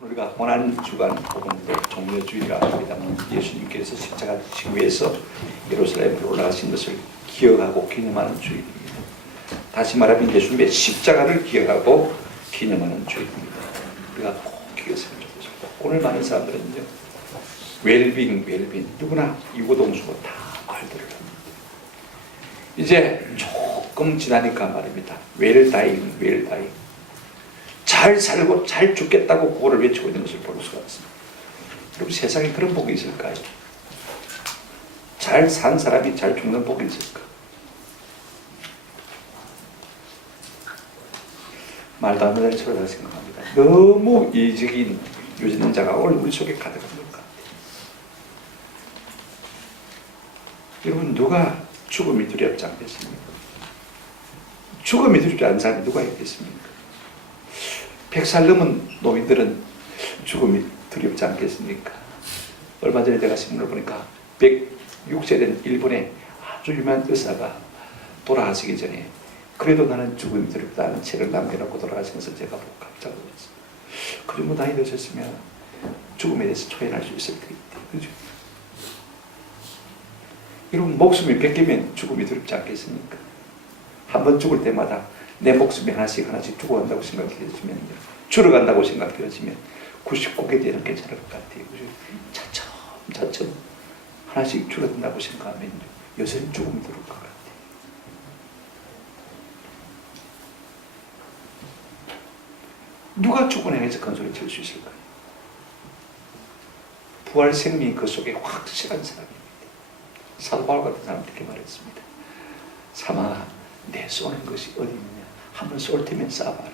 우리가 고난주간 복음도 종려주일이라 합니다만 예수님께서 십자가 지기 위해서 예루살렘으로 올라가신 것을 기억하고 기념하는 주일입니다. 다시 말하면 예수님의 십자가를 기억하고 기념하는 주일입니다. 우리가 꼭 기억했으면 좋겠습니다. 오늘 많은 사람들은요, 웰빙 누구나 이고동수고 다 말들을 합니다. 이제 조금 지나니까 말입니다. 웰다잉 잘 살고 잘 죽겠다고 구호를 외치고 있는 것을 볼 수가 있습니다. 여러분, 세상에 그런 복이 있을까요? 잘 산 사람이 잘 죽는 복이 있을까? 말도 안 되는 소리라고 생각합니다. 너무 이적인 유전인 자가 오늘 우리 속에 가득한 것 같아요. 여러분, 누가 죽음이 두렵지 않겠습니까? 죽음이 두렵지 않은 사람이 누가 있겠습니까? 100살 넘은 노인들은 죽음이 두렵지 않겠습니까? 얼마 전에 제가 신문을 보니까 106세 된 일본의 아주 유명한 의사가 돌아가시기 전에 그래도 나는 죽음이 두렵다는 책을 남겨놓고 돌아가신 것을 제가 보고 깜짝 놀랐어요. 그 정도 나이 드셨으면 죽음에 대해서 초연할 수 있을 텐데, 그죠? 여러분, 목숨이 뺏기면 죽음이 두렵지 않겠습니까? 한 번 죽을 때마다 내 목숨이 하나씩 죽어간다고 생각되어지면, 줄어간다고 생각되어지면 99개 되는 괜찮을 것 같아요. 그죠? 차츰 하나씩 줄어든다고 생각하면 여전히 죽음이 두려울 것 같아요. 누가 죽음을 향해서 큰 소리 칠 수 있을까요? 부활 생명이 그 속에 확실한 사람입니다. 사도 바울 같은 사람이 이렇게 말했습니다. 사망아, 내 쏘는 것이 어디 있느냐? 한번 쏠 테면 쏴봐라.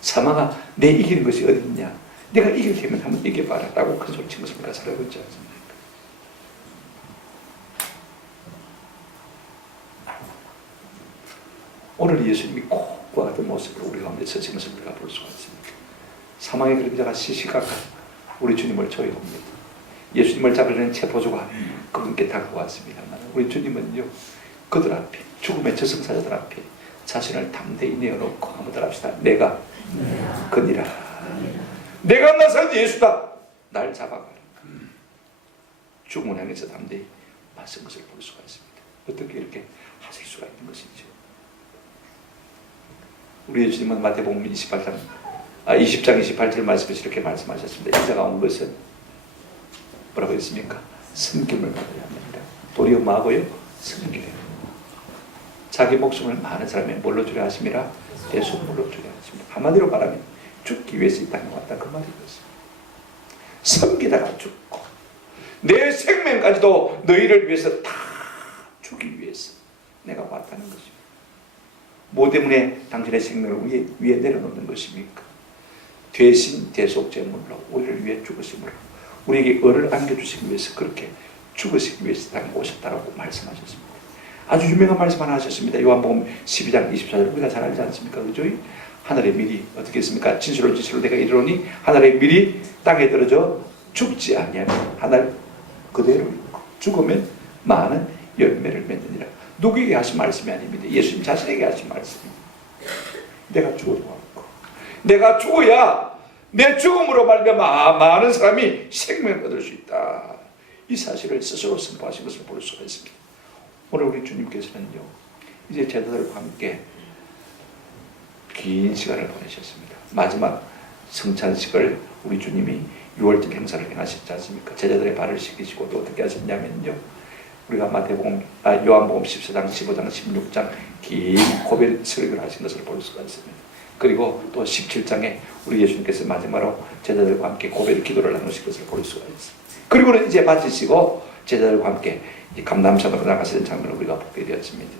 사망아, 내 이기는 것이 어디 있냐? 내가 이길 테면 한번 이겨봐라. 라고 큰 소리 친 것을 우리가 살아보지 않습니까? 오늘 예수님이 그와 같은 모습으로 우리 가운데 서신 것을 우리가 볼 수가 있습니다. 사망의 그림자가 시시각각 우리 주님을 조여옵니다. 예수님을 잡으려는 체포조가 그분께 다가왔습니다만 우리 주님은요, 그들 앞에, 죽음의 저승사자들 앞에 자신을 담대히 내어놓고 한번 합시다. 내가 그니라. 내가 나사렛 예수다. 날 잡아가라. 죽음을 향해서 담대히 맞선 것을 볼 수가 있습니다. 어떻게 이렇게 하실 수가 있는 것인지. 우리 예수님은 마태복음 20장 28절 말씀에서 이렇게 말씀하셨습니다. 인자가 온 것은 뭐라고 했습니까? 섬김을 받아야 합니다. 도리어 마고요? 섬기래요. 자기 목숨을 많은 사람이 뭘로 주려 하심이라? 대속물로 주려 하십니다. 한마디로 말하면 죽기 위해서 이 땅에 왔다, 그 말이 그렇습니다. 섬기다가 죽고 내 생명까지도 너희를 위해서 다 주기 위해서 내가 왔다는 것입니다. 뭐 때문에 당신의 생명을 위에 내려놓는 것입니까? 대신 대속제물로 우리를 위해 죽으심으로 우리에게 을을 안겨주시기 위해서 그렇게 죽으시기 위해서 땅에 오셨다고 말씀하셨습니다. 아주 유명한 말씀 하나 하셨습니다. 요한복음 12장 24절 우리가 잘 알지 않습니까? 그죠? 하늘의 밀이 어떻게 했습니까? 진실로 내가 이르노니 하늘의 밀이 땅에 떨어져 죽지 아니하면 하늘 그대로 있고 죽으면 많은 열매를 맺느니라. 누구에게 하신 말씀이 아닙니다. 예수님 자신에게 하신 말씀입니다. 내가 죽어도 왔고 내가 죽어야 내 죽음으로 말미암아 많은 사람이 생명을 얻을 수 있다. 이 사실을 스스로 선포하신 것을 볼 수가 있습니다. 오늘 우리 주님께서는요, 이제 제자들과 함께 긴 시간을 보내셨습니다. 마지막 성찬식을 우리 주님이 6월절 행사를 행하셨지 않습니까? 제자들의 발을 씻기시고 또 어떻게 하셨냐면요, 우리가 요한복음 14장, 15장, 16장 긴 고별 설교를 하신 것을 볼 수가 있습니다. 그리고 또 17장에 우리 예수님께서 마지막으로 제자들과 함께 고별 기도를 나누신 것을 볼 수가 있습니다. 그리고는 이제 마치시고 제자들과 함께 감람산으로 나가시는 장면을 우리가 보게 되었습니다.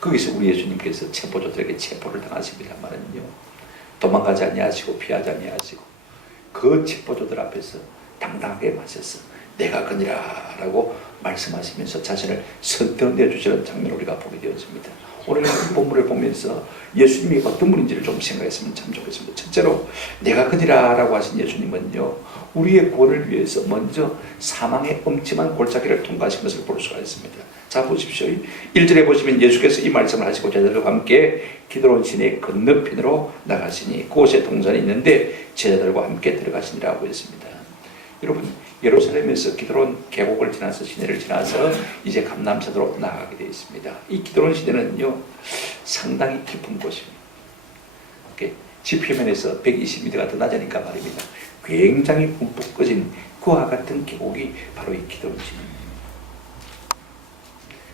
거기서 우리 예수님께서 체포조들에게 체포를 당하십니다만은요, 도망가지 아니하시고 피하지 아니하시고 그 체포조들 앞에서 당당하게 맞서서 내가 그니라 라고 말씀하시면서 자신을 선뜻 내주시는 장면을 우리가 보게 되었습니다. 오늘 이 본문을 보면서 예수님이 어떤 분인지를 좀 생각했으면 참 좋겠습니다. 첫째로 내가 그니라 라고 하신 예수님은요, 우리의 구원을 위해서 먼저 사망의 엄침한 골짜기를 통과하신 것을 볼 수가 있습니다. 자, 보십시오. 1절에 보시면 예수께서 이 말씀을 하시고 제자들과 함께 기드론 시내 건너편으로 나가시니 그곳에 동산이 있는데 제자들과 함께 들어가시니라고 했습니다. 여러분, 예루살렘에서 기드론 계곡을 지나서 시내를 지나서 이제 감람산으로 나가게 되어 있습니다. 이 기드론 시내는요, 상당히 깊은 곳입니다. 지표면에서 120m가 더 낮으니까 말입니다. 굉장히 움푹 꺼진 그와 같은 계곡이 바로 이 기드론 시내입니다.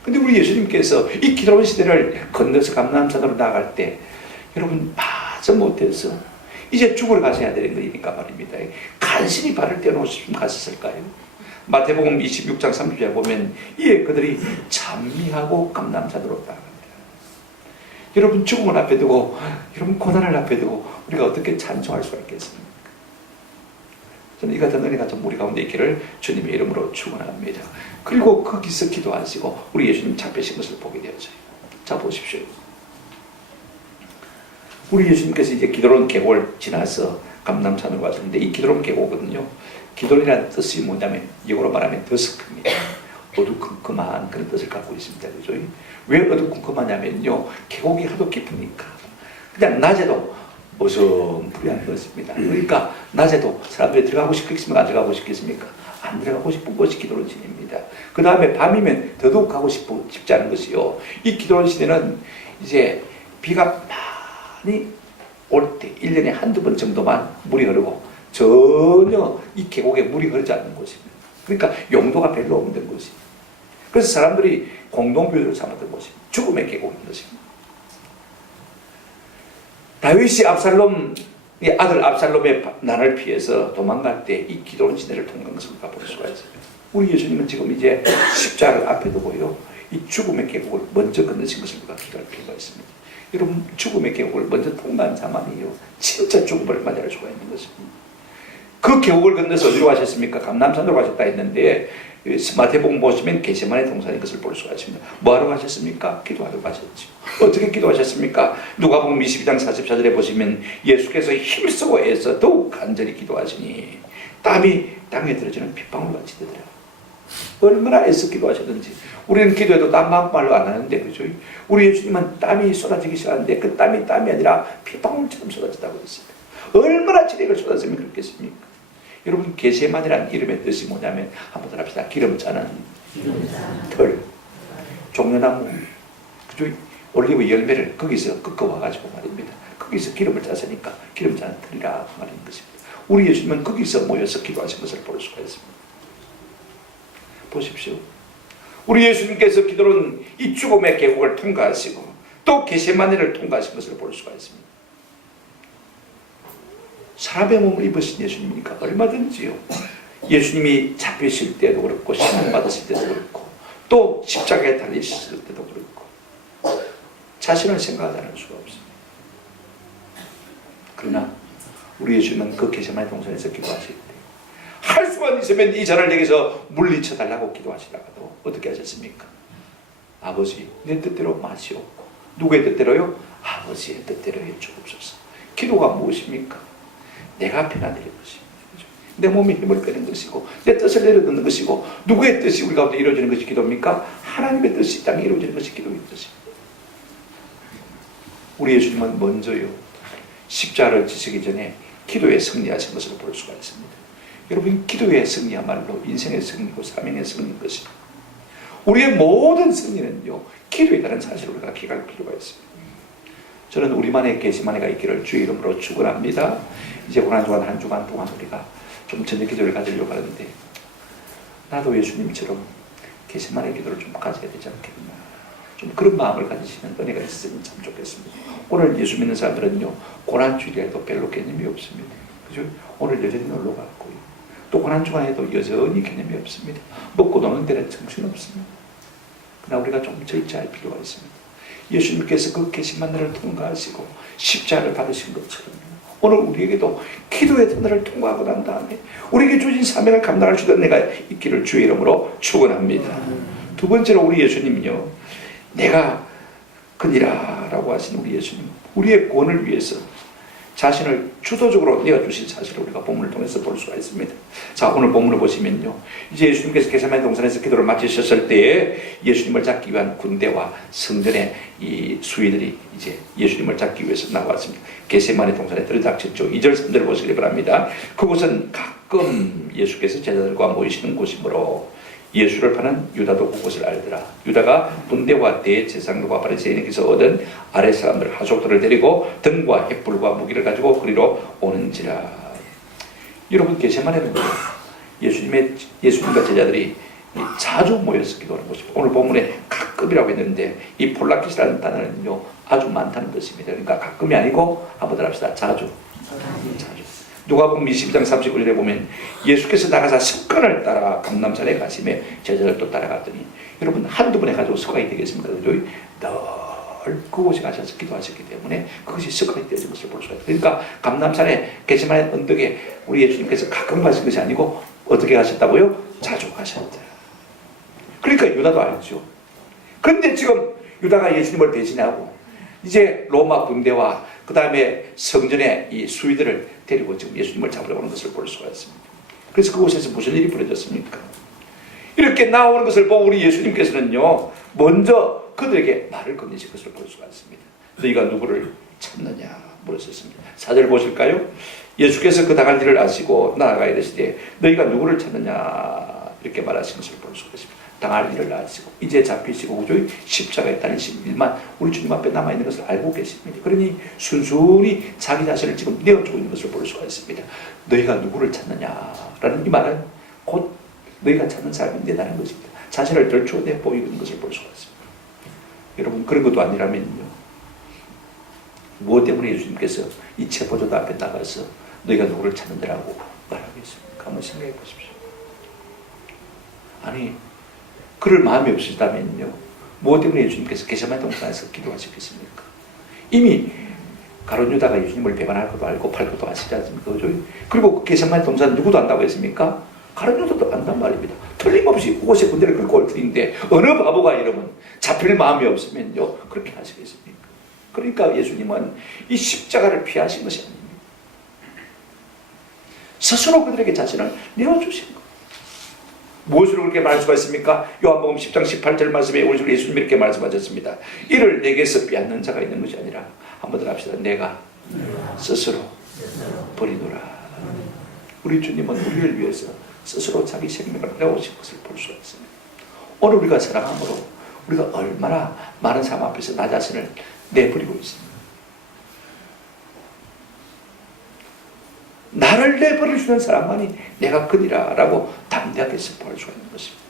근데 우리 예수님께서 이 기드론 시내를 건너서 감람산으로 나갈 때 여러분 마저 못해서 이제 죽으러 가셔야 되는 거니까 말입니다. 간신히 발을 떼어놓으시면 갔었을까요? 마태복음 26장 30절에 보면 이에 그들이 찬미하고 감람산으로 나갑니다. 여러분 죽음을 앞에 두고 여러분 고난을 앞에 두고 우리가 어떻게 찬송할 수가 있겠습니까? 저는 이 같은 은혜가 좀 우리 가운데 있기를 주님의 이름으로 축원합니다. 그리고 거기서 기도하시고 우리 예수님 잡히신 것을 보게 되었어요. 자, 보십시오. 우리 예수님께서 이제 기드론 계곡을 지나서 감남산으로 왔는데 이 기드론 계곡은요, 기드론이라는 뜻이 뭐냐면 영어로 말하면 더스크입니다. 어두컴컴한 그런 뜻을 갖고 있습니다. 그죠? 왜 어두컴컴하냐면요, 계곡이 하도 깊으니까 그냥 낮에도 어성부리한 것입니다. 그러니까 낮에도 사람들이 들어가고 싶겠습니까? 안 들어가고 싶겠습니까? 안 들어가고 싶은 것이 기드론 시내입니다. 그 다음에 밤이면 더더욱 가고 싶지 않은 것이요, 이 기드론 시내는 이제 비가 많이 올 때 1년에 한두 번 정도만 물이 흐르고 전혀 이 계곡에 물이 흐르지 않는 곳입니다. 그러니까 용도가 별로 없는 곳입니다. 그래서 사람들이 공동묘지로 삼았던 곳입니다. 죽음의 계곡인 것입니다. 다윗이 아들 압살롬의 난을 피해서 도망갈 때 이 기드론 시내를 통한 것을 볼 수가 있습니다. 우리 예수님은 지금 이제 십자가를 앞에 두고요, 이 죽음의 계곡을 먼저 건너신 것을 우리가 기도할 필요가 있습니다. 여러분, 죽음의 계곡을 먼저 통과한 자만이요, 진짜 죽음을 맞이할 수가 있는 것입니다. 그 계곡을 건너서 어디로 가셨습니까? 감남산으로 가셨다 했는데, 마태복음 보시면 겟세마네 동산인 것을 볼 수가 있습니다. 뭐하러 가셨습니까? 기도하러 가셨죠. 어떻게 기도하셨습니까? 누가복음 22장 44절에 보시면 예수께서 힘쓰고 애써 더욱 간절히 기도하시니 땀이 땅에 떨어지는 핏방울 같이 되더라고요. 얼마나 애써 기도하셨는지. 우리는 기도해도 땀 말로 안 하는데, 그죠? 우리 예수님은 땀이 쏟아지기 시작하는데 그 땀이 아니라 핏방울처럼 쏟아지다고 했습니다. 얼마나 지력을 쏟았으면 그렇겠습니까? 여러분, 겟세마네라는 이름의 뜻이 뭐냐면, 한번 합시다. 기름 짜는 털, 종려나무, 그죠? 올리브 열매를 거기서 꺾어와가지고 말입니다. 거기서 기름을 짰으니까 기름 짜는 털이라 말하는 것입니다. 우리 예수님은 거기서 모여서 기도하신 것을 볼 수가 있습니다. 보십시오. 우리 예수님께서 기도는 이 죽음의 계곡을 통과하시고 또 겟세마네를 통과하신 것을 볼 수가 있습니다. 사람의 몸을 입으신 예수님이니까 얼마든지요, 예수님이 잡히실 때도 그렇고 신앙받으실 때도 그렇고 또 십자가에 달리실 때도 그렇고 자신을 생각하지 않을 수가 없습니다. 그러나 우리 예수님은 그 겟세마네 동산에서 기도하실 때 할 수만 있으면 이 잔을 내게서 물리쳐 달라고 기도하시다가도 어떻게 하셨습니까? 아버지, 내 뜻대로 마시옵고. 누구의 뜻대로요? 아버지의 뜻대로 해주옵소서. 기도가 무엇입니까? 내가 편안해질 것입니다. 내 몸에 힘을 빼는 것이고 내 뜻을 내려놓는 것이고, 누구의 뜻이 우리 가운데 이루어지는 것이 기도입니까? 하나님의 뜻이 땅에 이루어지는 것이 기도의 뜻입니다. 우리 예수님은 먼저요, 십자가를 지시기 전에 기도에 승리하신 것을 볼 수가 있습니다. 여러분, 기도의 승리야말로 인생의 승리고 사명의 승리인 것입니다. 우리의 모든 승리는요, 기도에 따른 사실을 우리가 기억할 필요가 있습니다. 저는 우리만의 겟세마네가 있기를 주의 이름으로 축원합니다. 이제 고난주간 한 주간 동안 우리가 좀 저녁 기도를 가지려고 하는데, 나도 예수님처럼 겟세마네 기도를 좀 가져야 되지 않겠나, 좀 그런 마음을 가지시는 은혜가 있으면 참 좋겠습니다. 오늘 예수 믿는 사람들은요, 고난주일에도 별로 개념이 없습니다. 그죠? 오늘 여전히 놀러 갔고요, 또 고난주간에도 여전히 개념이 없습니다. 먹고 노는 데는 정신없습니다. 그러나 우리가 좀 절제할 필요가 있습니다. 예수님께서 그 겟세마네를 통과하시고 십자가를 받으신 것처럼 오늘 우리에게도 기도의 터널을 통과하고 난 다음에 우리에게 주신 사명을 감당할 수 있는 내가 있기를 주의 이름으로 축원합니다. 두 번째로 우리 예수님은요, 내가 그니라 라고 하신 우리 예수님, 우리의 구원을 위해서 자신을 주도적으로 내어주신 사실을 우리가 본문을 통해서 볼 수가 있습니다. 자, 오늘 본문을 보시면요, 이제 예수님께서 겟세마네 동산에서 기도를 마치셨을 때에 예수님을 잡기 위한 군대와 성전의 이 수위들이 이제 예수님을 잡기 위해서 나왔습니다. 겟세마네 동산에 들이닥쳤죠. 2절 3절을 보시기 바랍니다. 그곳은 가끔 예수께서 제자들과 모이시는 곳이므로 예수를 파는 유다도 그것을 알더라. 유다가 군대와 대제사장들과 바리새인에게서 얻은 아랫 사람들 하족들을 데리고 등과 횃불과 무기를 가지고 그리로 오는지라. 여러분, 겟세마네는 예수님과 제자들이 자주 모여서 기도하는 곳입니다. 오늘 본문에 가끔이라고 했는데 이 폴라키스라는 단어는요, 아주 많다는 뜻입니다. 그러니까 가끔이 아니고 한번 더 합시다. 자주. 누가복음 22장 39절에 보면 예수께서 나가사 습관을 따라 감람산에 가시며 제자를 또 따라갔더니, 여러분, 한두 번에 가지고 습관이 되겠습니까? 늘 그곳에 가셔서 기도하셨기 때문에 그것이 습관이 되어진 것을 볼 수가 있습니다. 그러니까 감람산에 겟세마네 언덕에 우리 예수님께서 가끔 가신 것이 아니고 어떻게 가셨다고요? 자주 가셨다. 그러니까 유다도 알죠. 그런데 지금 유다가 예수님을 배신하고 이제 로마 군대와 그 다음에 성전의 이 수위들을 데리고 지금 예수님을 잡으러 오는 것을 볼 수가 있습니다. 그래서 그곳에서 무슨 일이 벌어졌습니까? 이렇게 나오는 것을 보고 우리 예수님께서는요, 먼저 그들에게 말을 건네신 것을 볼 수가 있습니다. 너희가 누구를 찾느냐 물으셨습니다. 4절 보실까요? 예수께서 그 당할 일을 아시고 나아가 이르시되 너희가 누구를 찾느냐 이렇게 말하신 것을 볼 수가 있습니다. 당할 일을 아시고 이제 잡히시고 우주의 십자가에 달리신 일만 우리 주님 앞에 남아있는 것을 알고 계십니다. 그러니 순순히 자기 자신을 지금 내어주고 있는 것을 볼 수가 있습니다. 너희가 누구를 찾느냐라는 이 말은 곧 너희가 찾는 사람이 내다는 것입니다. 자신을 덜추어내 보이고 있는 것을 볼 수가 있습니다. 여러분, 그런 것도 아니라면요, 무엇 때문에 예수님께서 이 체포자들 앞에 나가서 너희가 누구를 찾는다라고 말하겠습니까? 한번 생각해 보십시오. 아니, 그럴 마음이 없으시다면요, 무엇 때문에 예수님께서 겟세마네 동산에서 기도하셨겠습니까? 이미 가룟 유다가 예수님을 배반할 것도 알고 팔 것도 아시지 않습니까? 그리고 그 겟세마네 동산 누구도 안다고 했습니까? 가룟 유다도 안단 말입니다. 틀림없이 그곳에 군대를 끌고 올 터인데 어느 바보가 이러면 잡힐 마음이 없으면요, 그렇게 하시겠습니까? 그러니까 예수님은 이 십자가를 피하신 것이 아닙니다. 스스로 그들에게 자신을 내어주신 거예요. 무엇으로 그렇게 말할 수가 있습니까? 요한복음 10장 18절 말씀에 우리 주 예수님이 이렇게 말씀하셨습니다. 이를 내게서 빼앗는 자가 있는 것이 아니라, 한번 더 합시다. 내가 스스로 버리노라. 우리 주님은 우리를 위해서 스스로 자기 생명을 내어오신 것을 볼 수가 있습니다. 오늘 우리가 사랑함으로 우리가 얼마나 많은 삶 앞에서 나 자신을 내버리고 있습니다. 나를 내버릴 수 있는 사람만이 내가 그니라 라고 담대하게 선포할 수가 있는 것입니다.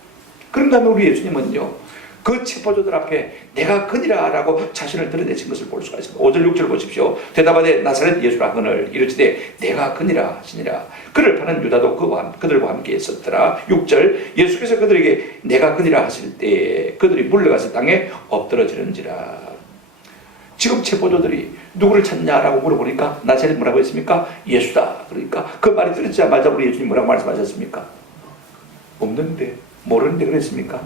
그런다면 우리 예수님은요, 그 체포자들 앞에 내가 그니라 라고 자신을 드러내신 것을 볼 수가 있습니다. 5절 6절 보십시오. 대답하되 나사렛 예수라 하거늘 이르시되 내가 그니라 하시니라. 그를 파는 유다도 그들과 함께 있었더라. 6절 예수께서 그들에게 내가 그니라 하실 때 그들이 물러가서 땅에 엎드러지는지라. 지금 체포자들이 누구를 찾냐라고 물어보니까 나사렛 뭐라고 했습니까? 예수다. 그러니까 그 말이 들리자마자 우리 예수님 뭐라고 말씀하셨습니까? 없는데, 모르는데 그랬습니까?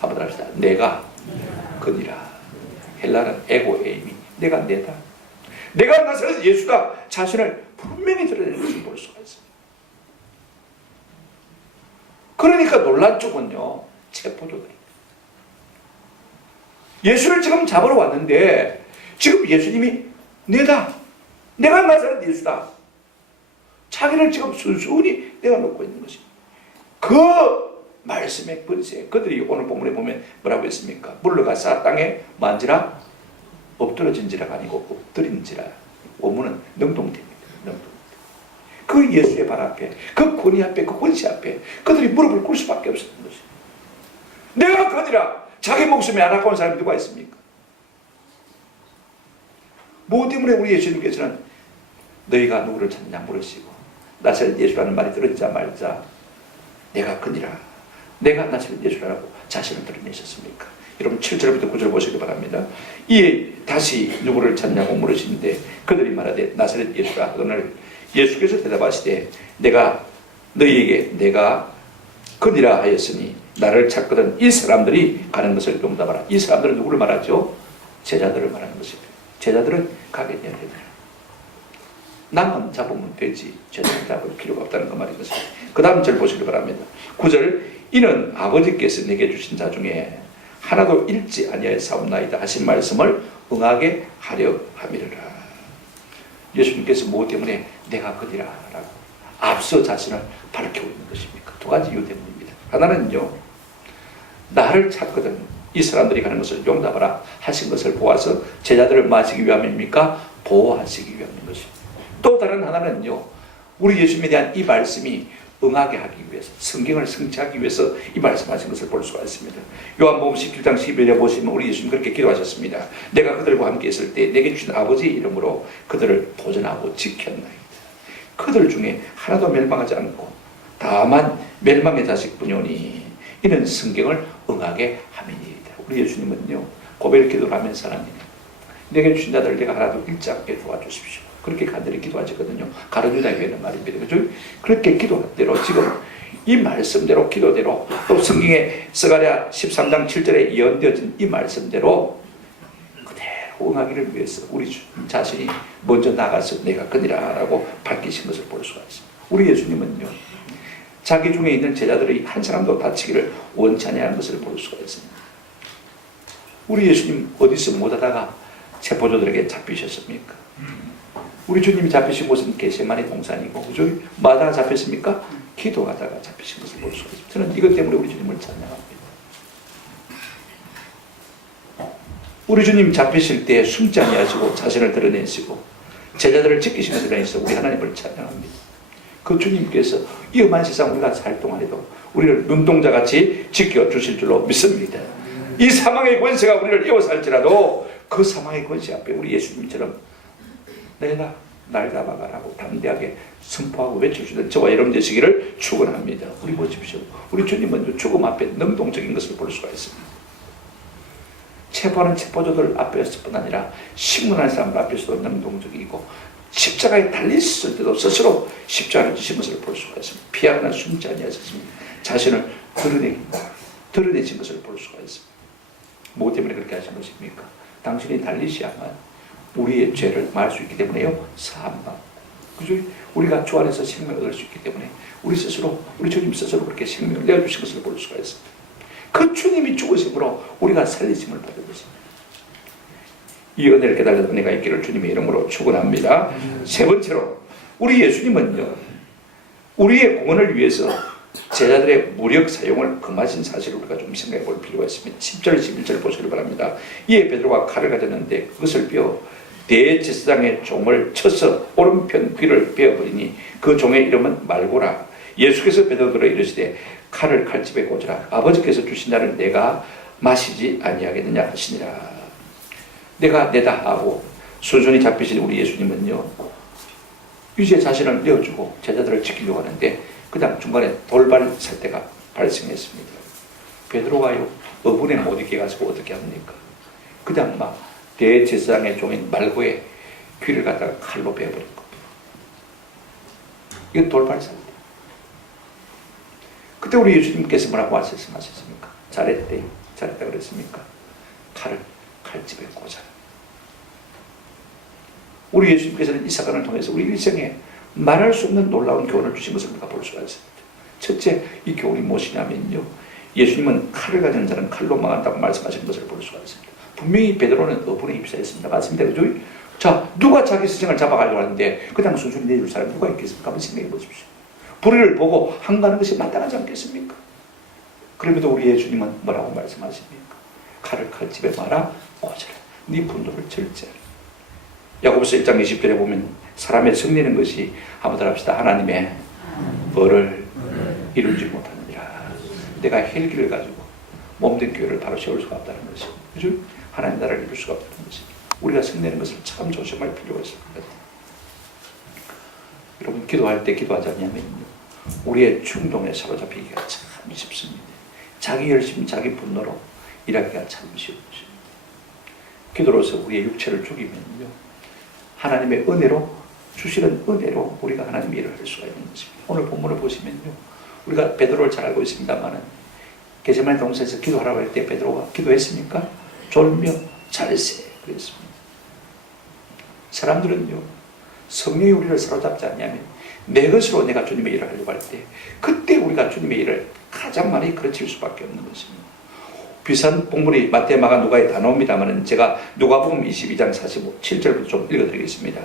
한번 더 합시다. 내가 그니라. 헬라는 에고 에이미. 내가 내다. 내가 나사렛 예수다. 자신을 분명히 드러내는 것을 볼 수가 있습니다. 그러니까 놀란 쪽은요, 체포자들입니다. 예수를 지금 잡으러 왔는데 지금 예수님이 내다. 내가 나사렛 예수다. 자기를 지금 순순히 내어놓고 있는 것입니다. 그 말씀의 권세, 그들이 오늘 본문에 보면 뭐라고 했습니까? 물러가서 땅에 만지라 엎드러진지라가 아니고 엎드린지라. 원문은 능동태입니다. 능동태. 그 예수의 발 앞에, 그 권위 앞에, 그 권세 앞에 그들이 무릎을 꿇을 수밖에 없었던 것입니다. 내가 거니라. 자기 목숨에 안 아까운 사람이 누가 있습니까? 뭐 때문에 우리 예수님께서는 너희가 누구를 찾느냐 물으시고 나사렛 예수라는 말이 들었자 말자 내가 그니라. 내가 나사렛 예수라고 자신을 드러내셨습니까? 여러분 7절부터 9절 보시기 바랍니다. 이에 다시 누구를 찾냐고 물으시는데 그들이 말하되 나사렛 예수라 하거늘 예수께서 대답하시되 내가 너희에게 내가 그니라 하였으니 나를 찾거든 이 사람들이 가는 것을 용답하라. 이 사람들은 누구를 말하죠? 제자들을 말하는 것입니다. 제자들은 가겠냐 남은 잡으면 되지 제자들 잡을 필요가 없다는 그 말인 것입니다. 그 다음 절 보시기 바랍니다. 9절 이는 아버지께서 내게 주신 자 중에 하나도 잃지 아니하였사옵나이다 하신 말씀을 응하게 하려 함이라. 예수님께서 무엇 때문에 내가 그니라 라고 앞서 자신을 밝히고 있는 것입니까? 두 가지 이유 때문입니다. 하나는요, 나를 찾거든 이 사람들이 가는 것을 용납하라 하신 것을 보아서 제자들을 맞이기 위함입니까? 보호하시기 위함인 것입니다. 또 다른 하나는요, 우리 예수님에 대한 이 말씀이 응하게 하기 위해서, 성경을 성취하기 위해서 이 말씀하신 것을 볼 수가 있습니다. 요한복음 17장 11절에 보시면 우리 예수님 그렇게 기도하셨습니다. 내가 그들과 함께 있을 때 내게 주신 아버지의 이름으로 그들을 보존하고 지켰나이다. 그들 중에 하나도 멸망하지 않고 다만 멸망의 자식뿐이오니 이는 성경을 응하게 함이니이다. 우리 예수님은요, 고별 기도를 하면서 하나님 내게 주신 자들 내가 하나도 잃지 않게 도와주십시오. 그렇게 간절히 기도하셨거든요. 가룟 유다에 있는 말입니다. 그죠? 그렇게 기도한 대로 지금 이 말씀대로 기도대로 또 성경에 스가랴 13장 7절에 예언되어진 이 말씀대로 그대로 부응하기를 위해서 우리 자신이 먼저 나가서 내가 그니라 라고 밝히신 것을 볼 수가 있습니다. 우리 예수님은요, 자기 중에 있는 제자들이 한 사람도 다치기를 원치 아니하는 것을 볼 수가 있습니다. 우리 예수님 어디서 못하다가 체포자들에게 잡히셨습니까? 우리 주님이 잡히신 곳은 겟세마네 동산이고, 그죠? 마다가 잡혔습니까? 기도하다가 잡히신 것을 볼 수가 있습니다. 저는 이것 때문에 우리 주님을 찬양합니다. 우리 주님 잡히실 때 숨지 아니하시고 자신을 드러내시고 제자들을 지키신 것을 인해서 우리 하나님을 찬양합니다. 그 주님께서 위험한 세상 우리가 살 동안에도 우리를 눈동자같이 지켜주실 줄로 믿습니다. 이 사망의 권세가 우리를 에워살지라도 그 사망의 권세 앞에 우리 예수님처럼 내가 날 잡아가라고 담대하게 선포하고 외칠 수 있는 저와 여러분 되시기를 축원합니다. 우리 보십시오. 우리 주님은 죽음 앞에 능동적인 것을 볼 수가 있습니다. 체포하는 체포자들 앞에서뿐 아니라 신문하는 사람들 앞에서도 능동적이고, 십자가에 달렸을 때도 스스로 십자가를 지신 것을 볼 수가 있습니다. 피하거나 숨지 아니하셨습니다. 자신을 드러내신 것을 볼 수가 있습니다. 뭐 때문에 그렇게 하신 것입니까? 당신이 달리셔야만 우리의 죄를 마할 수 있기 때문에요. 사함받. 그죠? 우리가 주 안에서 생명을 얻을 수 있기 때문에 우리 주님 스스로 그렇게 생명을 내어주신 것을 볼 수가 있습니다. 그 주님이 죽으심으로 우리가 살리심을 받은 것입니다. 이 은혜를 깨달은 은혜가 있기를 주님의 이름으로 축원합니다. 세 번째로, 우리 예수님은요, 우리의 구원을 위해서 제자들의 무력 사용을 금하신 사실을 우리가 좀 생각해 볼 필요가 있습니다. 10절, 11절 보시길 바랍니다. 이에 베드로가 칼을 가졌는데 그것을 베어 대제사장의 종을 쳐서 오른편 귀를 베어버리니 그 종의 이름은 말고라. 예수께서 베드로에게 이르시되 칼을 칼집에 꽂으라. 아버지께서 주신 자를 내가 마시지 아니하겠느냐 하시니라. 내가 내다 하고 순순히 잡히신 우리 예수님은요, 이제 자신을 내어주고 제자들을 지키려고 하는데 그냥 중간에 돌발 사태가 발생했습니다. 베드로가요, 어분에 못 있게 가지고 어떻게 합니까? 그냥 막 대제사장의 종인 말고의 귀를 갖다가 칼로 베어버린 겁니다. 이건 돌발 사태. 그때 우리 예수님께서 뭐라고 말씀하셨습니까? 잘했대. 잘했다 그랬습니까? 칼을 칼집에 꽂아라. 우리 예수님께서는 이 사건을 통해서 우리 일생에 말할 수 없는 놀라운 교훈을 주신 것을 우리가 볼 수가 있습니다. 첫째, 이 교훈이 무엇이냐면요, 예수님은 칼을 가진 자는 칼로 망한다고 말씀하신 것을 볼 수가 있습니다. 분명히 베드로는 어분에 입사했습니다. 맞습니다. 그죠? 자, 누가 자기 스승을 잡아가려고 하는데 그냥 순순히 내줄 사람이 누가 있겠습니까? 한번 생각해 보십시오. 불의를 보고 항가하는 것이 마땅하지 않겠습니까? 그럼에도 우리 예수님은 뭐라고 말씀하십니까? 칼을 칼집에 말아 꽂아라. 네 분노를 절제하라. 야고보서 1장 20절에 보면 사람의 승리는 것이 한번 합시다. 하나님의 벌을 이루지 못하느니라. 내가 헬기를 가지고 몸된 교회를 바로 세울 수가 없다는 것이죠. 그죠? 하나님 나라를 이룰 수가 없다는 것이죠. 우리가 승리하는 것을 참 조심할 필요가 있을 것 같아요. 여러분, 기도할 때 기도하지 않냐면요, 우리의 충동에 사로잡히기가 참 쉽습니다. 자기 열심, 자기 분노로 일하기가 참 쉬운 것입니다. 기도로서 우리의 육체를 죽이면요, 하나님의 은혜로, 주시는 은혜로 우리가 하나님의 일을 할 수가 있는 것입니다. 오늘 본문을 보시면요, 우리가 베드로를 잘 알고 있습니다만은 겟세마네 동산에서 기도하라고 할 때 베드로가 기도했습니까? 졸며 잘세 그랬습니다. 사람들은요, 성령이 우리를 사로잡지 않냐면 내 것으로 내가 주님의 일을 하려고 할 때 그때 우리가 주님의 일을 가장 많이 그르칠 수밖에 없는 것입니다. 비슷한 본문이 마태, 마가, 누가에 다 나옵니다만 제가 누가복음 22장 47절부터 좀 읽어드리겠습니다.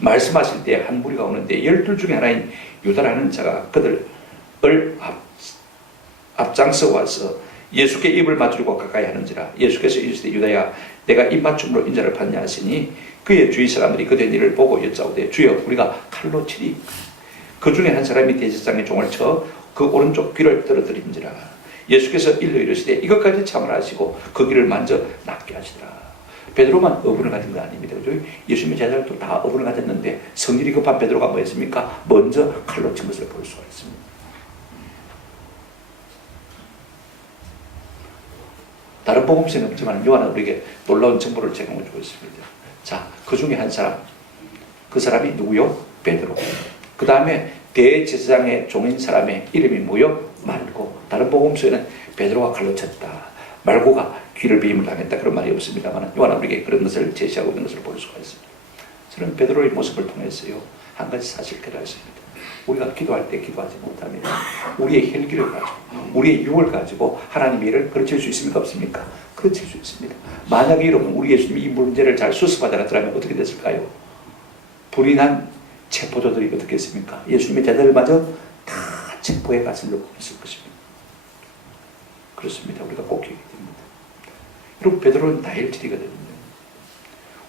말씀하실 때 한 무리가 오는데 12 중에 하나인 유다라는 자가 그들을 앞장서 와서 예수께 입을 맞추고 가까이 하는지라. 예수께서 이르시되 유다야, 내가 입맞춤으로 인자를 받냐 하시니 그의 주위 사람들이 그된 일을 보고 여짜오되 주여, 우리가 칼로 치리. 그 중에 한 사람이 대제사장의 종을 쳐 그 오른쪽 귀를 떨어뜨린지라. 예수께서 일러 이르시되 이것까지 참으라 하시고 그 귀를 만져 낫게 하시더라. 베드로만 어분을 가진 거 아닙니다. 그죠? 예수님의 제자들도 다 어분을 가졌는데 성질이 급한 베드로가 뭐 했습니까? 먼저 칼로 친 것을 볼 수가 있습니다. 다른 복음서는 없지만 요한은 우리에게 놀라운 정보를 제공해 주고 있습니다. 자, 그 중에 한 사람, 그 사람이 누구요? 베드로. 그 다음에 대제사장의 종인 사람의 이름이 뭐요? 말고. 다른 복음서에는 베드로가 칼로 쳤다, 말고가 귀를 비임을 당했다 그런 말이 없습니다만 요한 우리에게 그런 것을 제시하고 있는 것을 볼 수가 있습니다. 저는 베드로의 모습을 통해서요 한 가지 사실 깨달았습니다. 우리가 기도할 때 기도하지 못하면 우리의 혈기를 가지고 우리의 육을 가지고 하나님의 일을 그르칠 수 있습니까 없습니까? 그르칠 수 있습니다. 만약에 여러분 우리 예수님이 이 문제를 잘 수습하지 않았더라면 어떻게 됐을까요? 불이 난 체포자들이 어떻게 했습니까? 예수님의 제자들마저 다 체포에 가슴 놓고 있을 것입니다. 그렇습니다. 우리가 꼭 기억해야 됩니다. 여러분 베드로는 다혈질이거든요.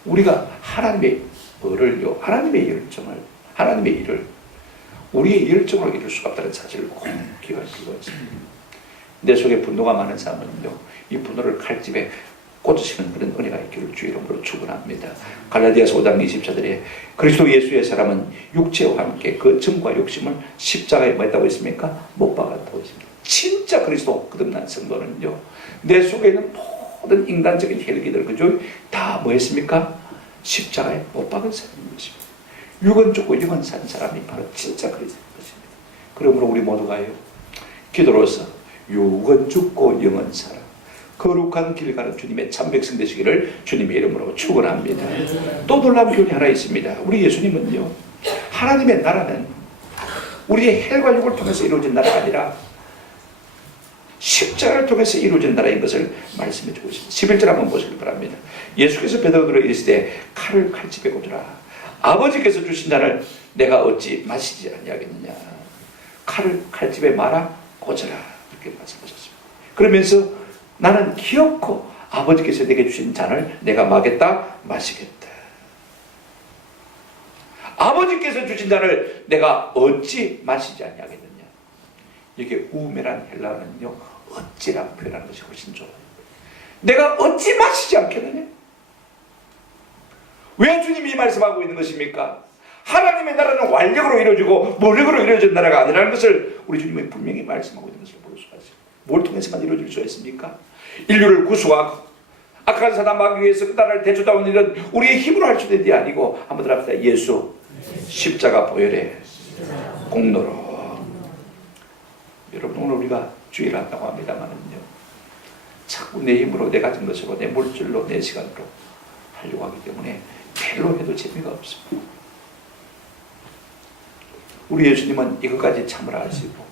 우리가 하나님의 을을요, 하나님의 열정을, 하나님의 일을 우리의 열정으로 이룰 수가 없다는 사실을 꼭 기억할 필요가 있습니다. 내 속에 분노가 많은 사람은요, 이 분노를 칼집에 꽂으시는 그런 은혜가 있기를 주의 이름으로 축원합니다. 갈라디아서 5장 20절에 그리스도 예수의 사람은 육체와 함께 그 정과 욕심을 십자가에 뭐 했다고 했습니까? 못 박았다고 했습니다. 진짜 그리스도 거듭난 성도는요, 내 속에 있는 모든 인간적인 혈기들, 그죠? 다 뭐 했습니까? 십자가에 못 박은 사람인 것입니다. 육은 죽고 영은 산 사람이 바로 진짜 그리스도인 것입니다. 그러므로 우리 모두가요, 기도로서 육은 죽고 영은 살아 거룩한 길 가는 주님의 참 백성 되시기를 주님의 이름으로 축원합니다. 또 놀라운 교훈이 하나 있습니다. 우리 예수님은요, 하나님의 나라는 우리의 혈과 육을 통해서 이루어진 나라가 아니라 십자가를 통해서 이루어진 나라인 것을 말씀해 주고 있습니다. 11절 한번 보시기 바랍니다. 예수께서 베드로에게 이르시되 칼을 칼집에 꽂으라. 아버지께서 주신 잔을 내가 어찌 마시지 아니하겠느냐. 칼을 칼집에 말아 꽂으라. 이렇게 말씀하셨습니다. 그러면서 나는 기어코 아버지께서 내게 주신 잔을 내가 마시겠다. 아버지께서 주신 잔을 내가 어찌 마시지 아니하겠느냐. 이게 우메란 헬라어는요, 어찌라고 표현하는 것이 훨씬 좋아요. 내가 어찌 마시지 않겠느냐? 왜 주님이 말씀하고 있는 것입니까? 하나님의 나라는 완력으로 이루어지고 무력으로 이루어진 나라가 아니라는 것을 우리 주님이 분명히 말씀하고 있는 것을 볼 수가 있어요. 뭘 통해서만 이루어질 수가 있습니까? 인류를 구수하고 악한 사단 막기 위해서 그 나라를 대조다운 일은 우리의 힘으로 할 수 있는 일이 아니고 한번 더 합시다. 예수 십자가 보혈의 공로로. 여러분 오늘 우리가 주의를 한다고 합니다만은요, 자꾸 내 힘으로 내 가진 것으로 내 물질로 내 시간으로 하려고 하기 때문에 별로 해도 재미가 없습니다. 우리 예수님은 이것까지 참으라 하시고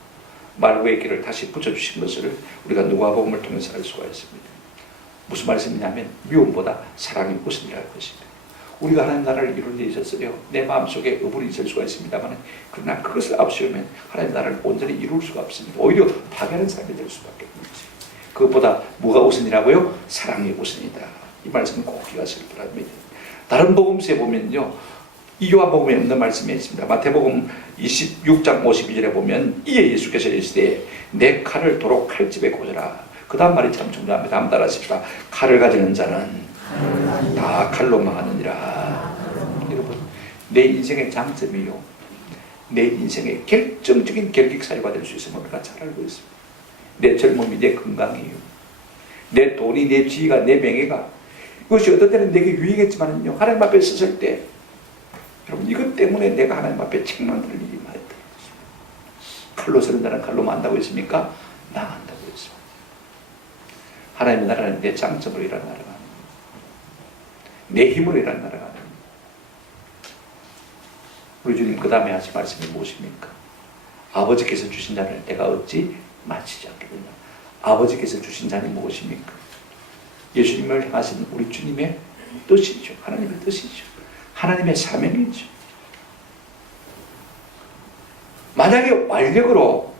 말고의 길을 다시 붙여주신 것을 우리가 누가복음을 통해서 알 수가 있습니다. 무슨 말씀이냐면 미움보다 사랑이 우선이라는 것입니다. 우리가 하나님 나라를 이루는 데 있어서요, 내 마음속에 의분이 있을 수가 있습니다만 그러나 그것을 앞세우면 하나님 나라를 온전히 이룰 수가 없습니다. 오히려 파괴하는 사람이 될 수밖에 없는 거죠. 그것보다 뭐가 우선이라고요? 사랑이 우선이다. 이 말씀은 꼭 기억하시기 바랍니다. 다른 복음서에 보면요, 이 요한복음에 없는 말씀이 있습니다. 마태복음 26장 52절에 보면 이에 예수께서 이르시되 내 칼을 도로 칼집에 꽂으라. 그 다음 말이 참 중요합니다. 한번 따라하십시다. 칼을 가지는 자는 다 칼로 망하느니라. 여러분, 내 인생의 장점이요, 내 인생의 결정적인 결격사유가 될 수 있음을 우리가 잘 알고 있습니다. 내 젊음이 내 건강이요, 내 돈이 내 지위가 내 명예가, 이것이 어떤 때는 내게 유익했지만요, 하나님 앞에 섰을 때 여러분 이것 때문에 내가 하나님 앞에 책망 들을 일이 많았다. 칼로 쓰는 자는 칼로 만다고 했습니까? 망한다고 했습니다. 하나님의 나라는 내 장점으로 일하는 나라가 아닙니다. 내 힘으로 일하는 나라가 아닙니다. 우리 주님 그 다음에 하신 말씀이 무엇입니까? 아버지께서 주신 잔을 내가 어찌 마시지 않겠느냐. 아버지께서 주신 잔이 무엇입니까? 예수님을 향하신 우리 주님의 뜻이죠. 하나님의 뜻이죠. 하나님의 사명이죠. 만약에 완력으로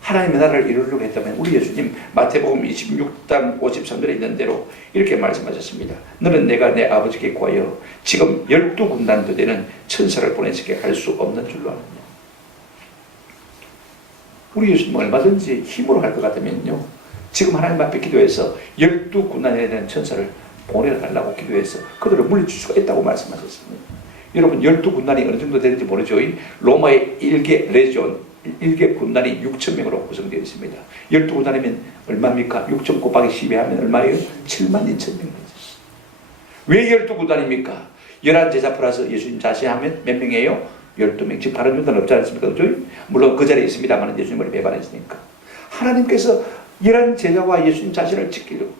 하나님의 나라를 이루려고 했다면 우리 예수님 마태복음 26장 53절에 있는 대로 이렇게 말씀하셨습니다. 너는 내가 내 아버지께 구하여 지금 12군단도 되는 천사를 보내시게 할 수 없는 줄로 아느냐. 우리 예수님은 얼마든지 힘으로 할 것 같으면요, 지금 하나님 앞에 기도해서 12군단에 대한 천사를 보내달라고 기도해서 그들을 물리칠 수가 있다고 말씀하셨습니다. 여러분 12군단이 어느 정도 되는지 모르죠. 로마의 1개 레지온, 1개 군단이 6,000명으로 구성되어 있습니다. 12군단이면 얼마입니까? 6,000 곱하기 12 하면 얼마예요? 72,000명이죠. 왜 12군단입니까? 11제자 플러스 예수님 자신 하면 몇 명이에요? 12명. 지금 다른 군단은 없지 않습니까? 그죠? 물론 그 자리에 있습니다만 예수님을 배반했으니까. 하나님께서 11제자와 예수님 자신을 지키려고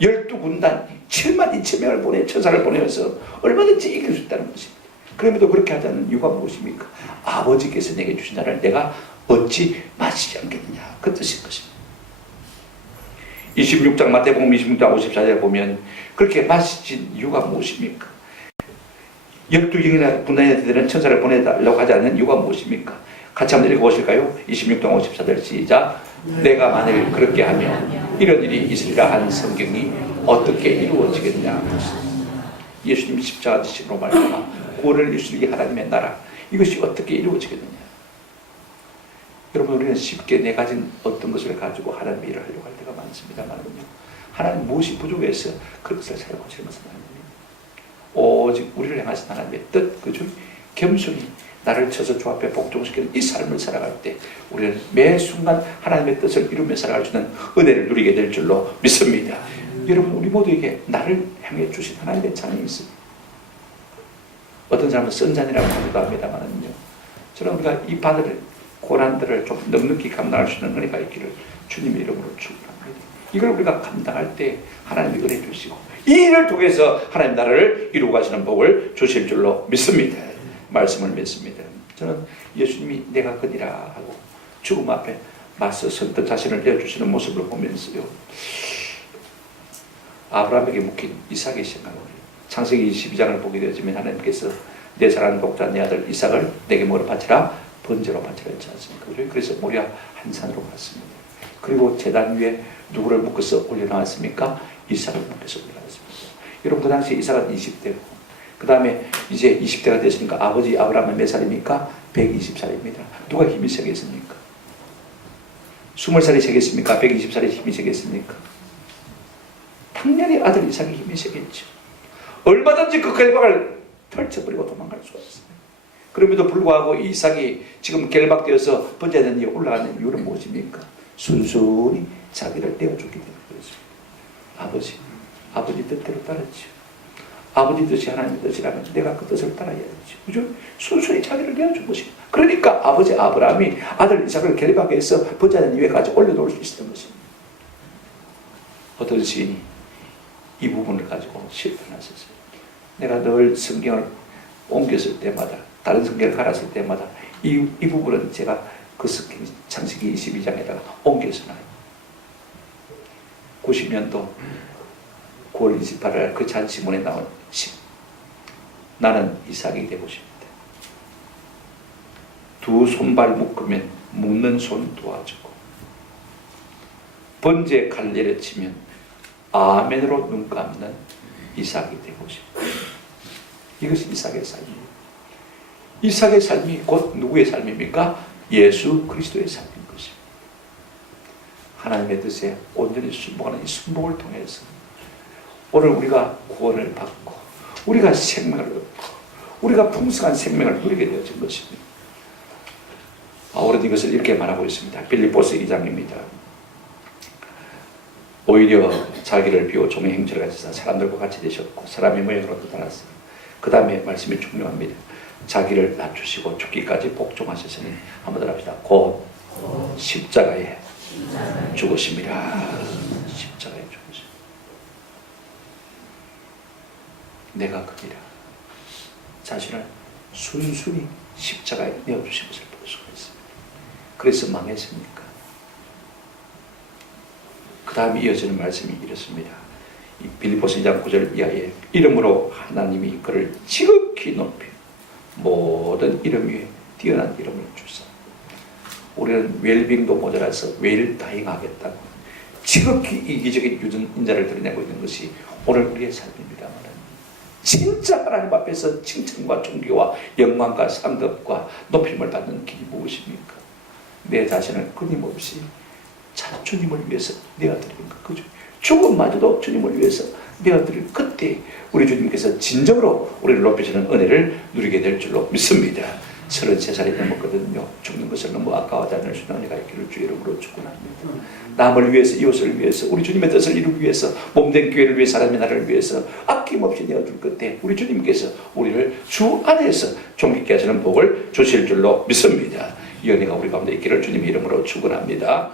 12군단 7만 2천 명을 보내 천사를 보내면서 얼마든지 이길 수 있다는 것입니다. 그럼에도 그렇게 하지 않는 이유가 무엇입니까? 아버지께서 내게 주신 자를 내가 얻지 마시지 않겠느냐, 그 뜻인 것입니다. 26장 마태복음 26장 54절에 보면 그렇게 마시진 이유가 무엇입니까? 12경이나 군단에 되는 천사를 보내달라고 하지 않는 이유가 무엇입니까? 같이 한번 읽어보실까요? 26장 54절 시작. 내가 만일 그렇게 하면 이런 일이 있으리라 한 성경이 어떻게 이루어지겠냐. 예수님 십자가 지심으로 말미암아 구원을 이루시기 하나님의 나라, 이것이 어떻게 이루어지겠느냐. 여러분, 우리는 쉽게 내 가진 어떤 것을 가지고 하나님의 일을 하려고 할 때가 많습니다만은요, 하나님 무엇이 부족해서 그것을 살고 하시는 것은 아닙니다. 오직 우리를 향하신 하나님의 뜻, 그죠? 겸손히 나를 쳐서 주 앞에 복종시키는 이 삶을 살아갈 때 우리는 매 순간 하나님의 뜻을 이루며 살아갈 수 있는 은혜를 누리게 될 줄로 믿습니다. 여러분, 우리 모두에게 나를 향해 주신 하나님의 잔이 있습니다. 어떤 사람은 쓴 잔이라고 하기도 합니다만은요, 저는 우리가 이 받을 고난들을 좀 넉넉히 감당할 수 있는 은혜가 있기를 주님의 이름으로 축원합니다. 이걸 우리가 감당할 때 하나님이 은혜 주시고 이 일을 통해서 하나님 나라를 이루고 가시는 복을 주실 줄로 믿습니다. 말씀을 믿습니다. 저는 예수님이 내가 그니라 하고 죽음 앞에 맞서 선뜻 자신을 내어주시는 모습을 보면서요, 아브라함에게 묶인 이삭의 생각을, 창세기 22장을 보게 되어지면 하나님께서 내 사랑하는 독자 내 아들 이삭을 내게 뭐로 바치라? 번제로 바치라 했지 않습니까? 그래서 모리아 한 산으로 갔습니다. 그리고 제단 위에 누구를 묶어서 올려놨습니까? 이삭을 묶어서 올려놨습니다. 여러분, 그 당시에 이삭은 20대고 그 다음에 이제 20대가 됐으니까 아버지 아브라함은 몇 살입니까? 120살입니다. 누가 힘이 세겠습니까? 20살이 세겠습니까? 120살이 힘이 세겠습니까? 당연히 아들 이삭이 힘이 세겠죠. 얼마든지 그 결박을 펼쳐버리고 도망갈 수가 있습니다. 그럼에도 불구하고 이삭이 지금 결박되어서 번제된 위에 올라가는 이유는 무엇입니까? 순순히 자기를 내어주기 때문이었습니다. 아버지 뜻대로 따랐죠. 아버지 뜻이 하나님의 뜻이라면 내가 그 뜻을 따라야지. 그죠? 순순히 자기를 내어준 것입니다. 그러니까 아버지 아브라함이 아들 이삭을 결박해서 번제된 위에까지 올려놓을 수 있었던 것입니다. 어떤 시인이 이 부분을 가지고 실패하셨어요. 내가 늘 성경을 옮겼을 때마다, 다른 성경을 갈았을 때마다 이 부분은 제가 그 창세기 22장에다가 옮겨서 놔요. 90년도 9월 28일 그 잔치문에 나온 시, 나는 이삭이 되고 싶다. 두 손발 묶으면 묶는 손 도와주고, 번제 칼 내려치면 아멘으로 눈 감는 이삭이 되고 싶다. 이것이 이삭의 삶이에요. 이삭의 삶이 곧 누구의 삶입니까? 예수 그리스도의 삶인 것입니다. 하나님의 뜻에 온전히 순복하는 이 순복을 통해서 오늘 우리가 구원을 받고 우리가 생명을 얻고 우리가 풍성한 생명을 누리게 되어진 것입니다. 바울은 이것을 이렇게 말하고 있습니다. 빌립보서 2장입니다. 오히려 자기를 비워 종의 행실을 가지사 사람들과 같이 되셨고 사람의 모양으로 나타났어요. 그 다음에 말씀이 중요합니다. 자기를 낮추시고 죽기까지 복종하셨으니 한번 더 합시다. 곧 십자가에 죽으심이라. 십자가에 죽으심. 내가 그니라. 자신을 순순히 십자가에 내어주신 것을 볼 수가 있습니다. 그래서 망했습니까? 그 다음에 이어지는 말씀이 이렇습니다. 빌립보서 2장 9절 이하에 이름으로 하나님이 그를 지극히 높여 모든 이름 위에 뛰어난 이름을 주사. 우리는 웰빙도 모자라서 웰다잉하겠다고 지극히 이기적인 인자를 드러내고 있는 것이 오늘 우리의 삶입니다만, 진짜 하나님 앞에서 칭찬과 존귀와 영광과 상급과 높임을 받는 길이 무엇입니까? 내 자신을 끊임없이 주님을 위해서 내어드리는 것, 그죠? 죽음마저도 주님을 위해서 내어드릴 그때 우리 주님께서 진정으로 우리를 높이시는 은혜를 누리게 될 줄로 믿습니다. 33살이 넘었거든요. 죽는 것을 너무 아까워하지 않을 수 있는 은혜가 있기를 주 이름으로 축원합니다. 남을 위해서, 이웃을 위해서, 우리 주님의 뜻을 이루기 위해서, 몸된 교회를 위해서, 하나님의 나라를 위해서 아낌없이 내어줄 그때 우리 주님께서 우리를 주 안에서 존귀케 하시는 복을 주실 줄로 믿습니다. 이 은혜가 우리 가운데 있기를 주님의 이름으로 축원합니다.